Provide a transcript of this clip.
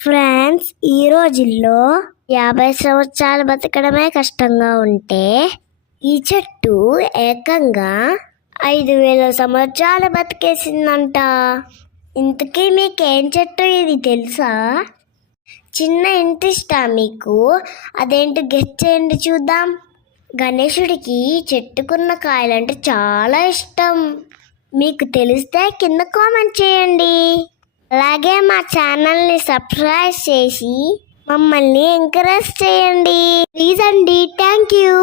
France ఈ రోజుల్లో 50 సంవత్సరాలు బతకడమే కష్టంగా ఉంటే ఈ చెట్టు ఏకంగా 5,000 సంవత్సరాలు బతికేసిందంట. ఇంతకీ మీకేం చెట్టు ఇది తెలుసా? చిన్న ఇంట్రెస్టా మీకు? అదేంటో గెస్ చేయండి చూద్దాం. గణేశుడికి చెట్టుకున్న కాయలంటే చాలా ఇష్టం. మీకు తెలిస్తే కింద కామెంట్ చేయండి. అలాగే మా ఛానల్ని సబ్స్క్రైబ్ చేసి మమ్మల్ని ఎంకరేజ్ చేయండి ప్లీజ్ అండి. Thank you.